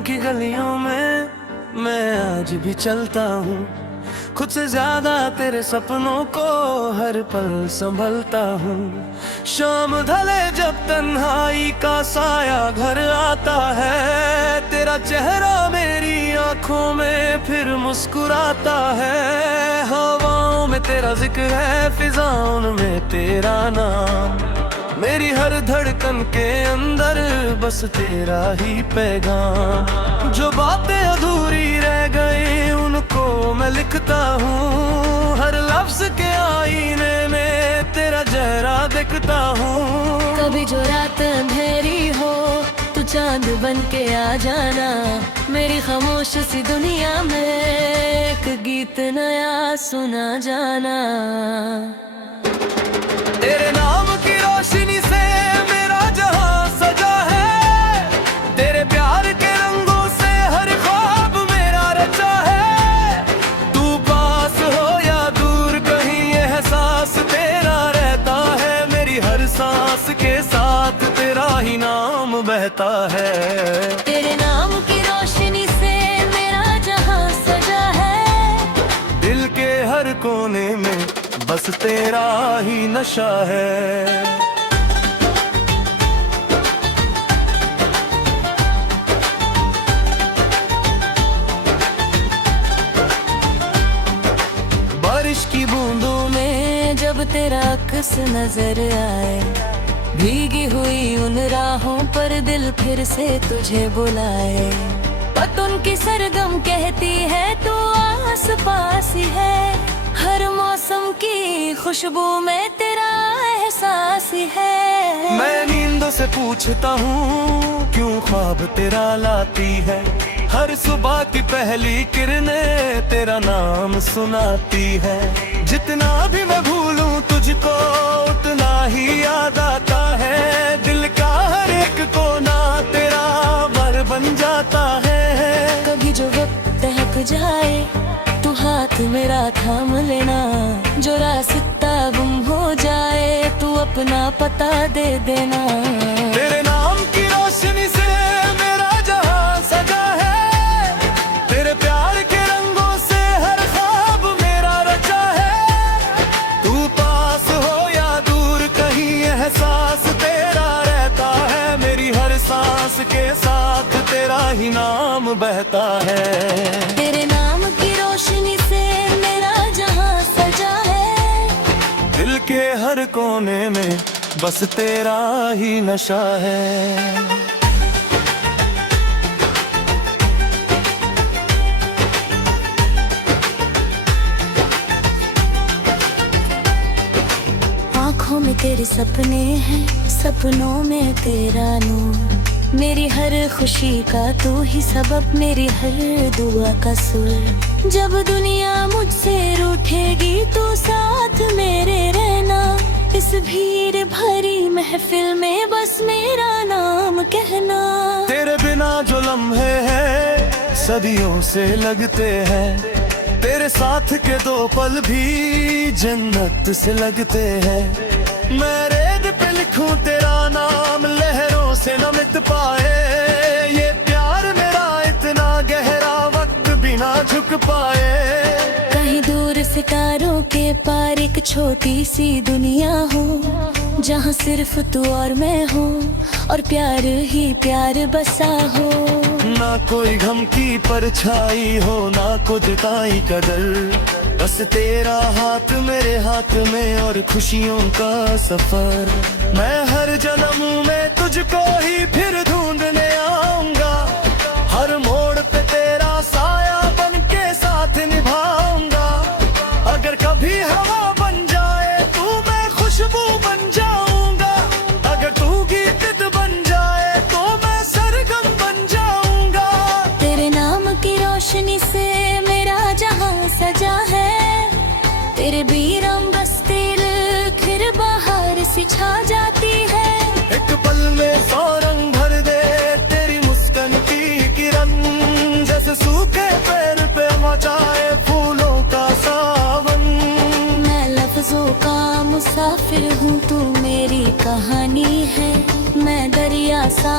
दिलों की गलियों में मैं आज भी चलता हूँ। खुद से ज्यादा तेरे सपनों को हर पल संभलता हूँ। शाम ढले जब तन्हाई का साया घर आता है, तेरा चेहरा मेरी आंखों में फिर मुस्कुराता है। हवाओं में तेरा जिक्र है, फिजाओं में तेरा नाम, मेरी हर धड़कन के अंदर बस तेरा ही पैगाम। जो बातें अधूरी रह गई उनको मैं लिखता हूँ, हर लफ्ज के आईने में तेरा चेहरा दिखता हूँ। कभी जो रात अंधेरी हो तू चांद बन के आ जाना, मेरी खामोश सी दुनिया में एक गीत नया सुना जाना। तेरे नाम की रोशनी से मेरा जहां सजा है, तेरे प्यार के रंगों से हर ख्वाब मेरा रचा है। तू पास हो या दूर कहीं एहसास तेरा रहता है, मेरी हर सांस के साथ तेरा ही नाम बहता है। तेरे नाम की रोशनी से मेरा जहां सजा है, दिल के हर कोने में बस तेरा ही नशा है। बारिश की बूंदों में जब तेरा अक्स नजर आए, भीगी हुई उन राहों पर दिल फिर से तुझे बुलाए। पतन की सरगम कहती है तू आस पास ही है, हर मौसम की खुशबू में तेरा एहसास ही है। मैं नींदों से पूछता हूँ क्यों ख्वाब तेरा लाती है, हर सुबह की पहली किरणें तेरा नाम सुनाती है। जितना भी मैं भूलूं तुझको उतना ही याद आता है, दिल का हर एक कोना तेरा घर बन जाता है। कभी जो वक्त दहक जाए तू हाथ मेरा थाम लेना, जो रास्ता गुम हो जाए तू अपना पता दे देना। तेरे नाम की रोशनी से मेरा जहां सजा है, तेरे प्यार के रंगों से हर ख्वाब मेरा रचा है। तू पास हो या दूर कहीं एहसास तेरा रहता है, मेरी हर सांस के साथ तेरा ही नाम बहता है। तेरे नाम की रोशनी से मेरा जहां सजा है, दिल के हर कोने में बस तेरा ही नशा है। आँखों में तेरे सपने हैं, सपनों में तेरा नूर, मेरी हर खुशी का तू ही सबब, मेरी हर दुआ का सुर। जब दुनिया मुझसे रूठेगी तू साथ मेरे रहना, इस भीड़ भरी महफिल में बस मेरा नाम कहना। तेरे बिना जो लम्हे हैं सदियों से लगते हैं, तेरे साथ के दो पल भी जन्नत से लगते हैं। मैं रेत पे लिखूं तेरा नाम लहरों से न मिट पाए, ये प्यार मेरा इतना गहरा वक्त बिना झुक पाए। कहीं दूर सितारों के पार एक छोटी सी दुनिया हो, जहाँ सिर्फ तू और मैं हो और प्यार ही प्यार बसा हो। ना कोई गम की परछाई हो ना कुछ काई कदर, बस तेरा हाथ मेरे हाथ में और खुशियों का सफर। मैं हर जन्म में तुझको ही फिर ढूंढने आऊंगा, हर मोड़ पे तेरा साया बन के साथ निभाऊंगा। अगर कभी हवा बन जाए तू मैं खुशबू बन जाऊंगा, अगर तू गीत बन जाए तो मैं सरगम बन जाऊंगा। तेरे नाम की रोशनी से मेरा जहां सजा है, तेरे बीरम बस्ती फिर बाहर सी छा जाती है। एक पल में 100 रंग भर दे तेरी मुस्कान की किरण, जैसे सूखे पेड़ पे मचाए फूलों का सावन। मैं लफ्जों का मुसाफिर हूँ, तू मेरी कहानी है। मैं दरिया सा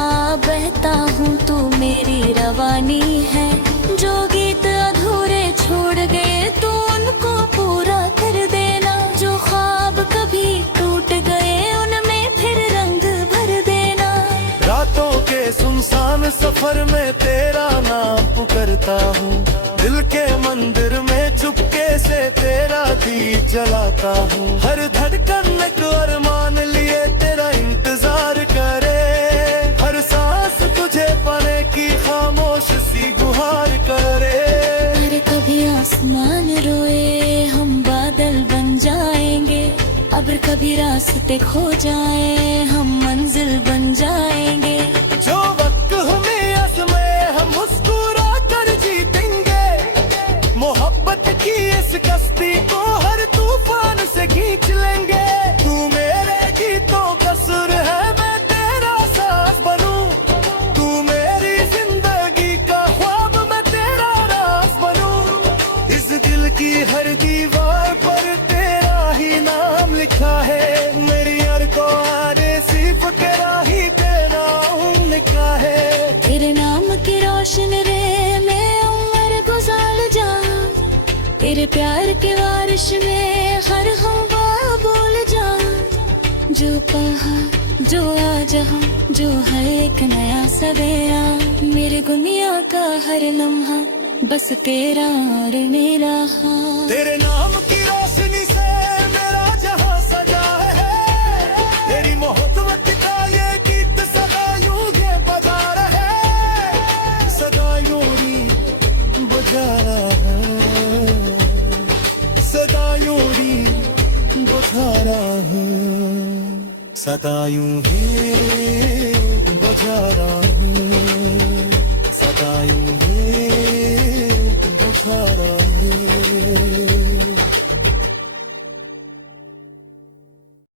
बहता हूँ, तू मेरी रवानी है। जो गीत अधूरे छोड़ गए तू उनको पूरा कर देना। जो ख्वाब कभी टूट गए उनमें फिर रंग भर देना। रातों के सुनसान सफर में तेरा नाम पुकारता हूँ। दिल के मंदिर में चुपके से तेरा दीप जलाता हूँ। हर धड़कन एक अरमान लिए तेरा इंतजार करे। हर सांस तुझे पाने की खामोश सी गुहार करे। अरे कभी आसमान रोए हम बादल बन जाएंगे। अब कभी रास्ते खो जाए हम मंजिल बन जाएंगे। जो वक्त हमें आज़माए हम मुस्कुरा कर जीतेंगे। मोहब्बत की इस कश्ती को हर तूफान से खींच लेंगे। तू मेरे गीतों का सुर है, मैं तेरा सांस बनूं। तू मेरी जिंदगी का ख्वाब, मैं तेरा राज बनूं। इस दिल की हर दीवार पर तेरा ही नाम लिखा है। मेरी हर को आने सिर्फ तेरा ही तेरा लिखा है। तेरे नाम की रोशन रे मैं उम्र गुजार जा। तेरे प्यार के बारिश में हर हवा बोल जा। जो कहा जो आज हम जो है एक नया सवेरा। मेरे दुनिया का हर लम्हा बस तेरा और मेरा। हाँ तेरे नाम की रोशनी से मेरा जहां सजा है। तेरी मोहब्बत का ये गीत सदा यूं ये बजा रहे। सदा यूं ही बुझा रहा है। सदा यूं ही बुझा रहा है। सदा यूं ही बुझा रहा है। सदा यूं ही बुझा रहा है।